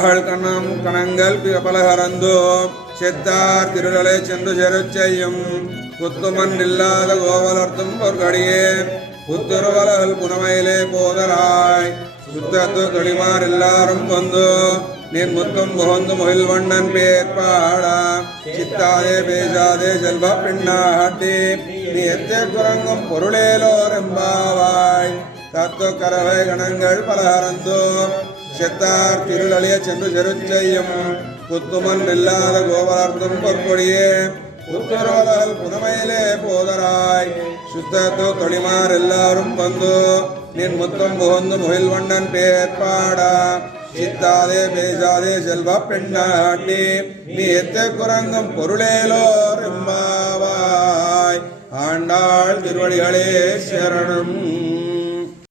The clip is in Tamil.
கணம் கணங்கள் பலகரந்தோ செத்தார் திருளலை சென்று செருச்செய்யும் குத்துமண் இல்லாத கோவலர்த்தும் பொற்கடியே புத்திருவலல் புனமையிலே போதராய் சுத்தத்து தொழிமார் எல்லாரும் கொந்து நீர் முத்தும் புகந்து முகில் வண்ணன் பேர்பாடா சித்தாதே பேசாதே செல்வ பின்னாட்டி நீ எத்தே குரங்கும் பொருளேலோர் எம்பாவாய் தத்துவ கரவை கணங்கள் பலகரந்தோ செத்தார் திருளலிய சென்று செருச்செய்யும் குத்துமன் இல்லாத கோவலர்த்தும் பொற்கொடியே புத்திருவலல் புனமையிலே போதராய் சுத்தத்து தொழிமார் எல்லாரும் வந்து நின் முத்தம் புகந்து முகில் வண்ணன் பேர்பாடா சித்தாதே பேசாதே செல்வ பெண்ணாட்டி நீ எத்த குரங்கும் பொருளேலோர் எம்பாவாய் ஆண்டாள் திருவடிகளே சரணம்.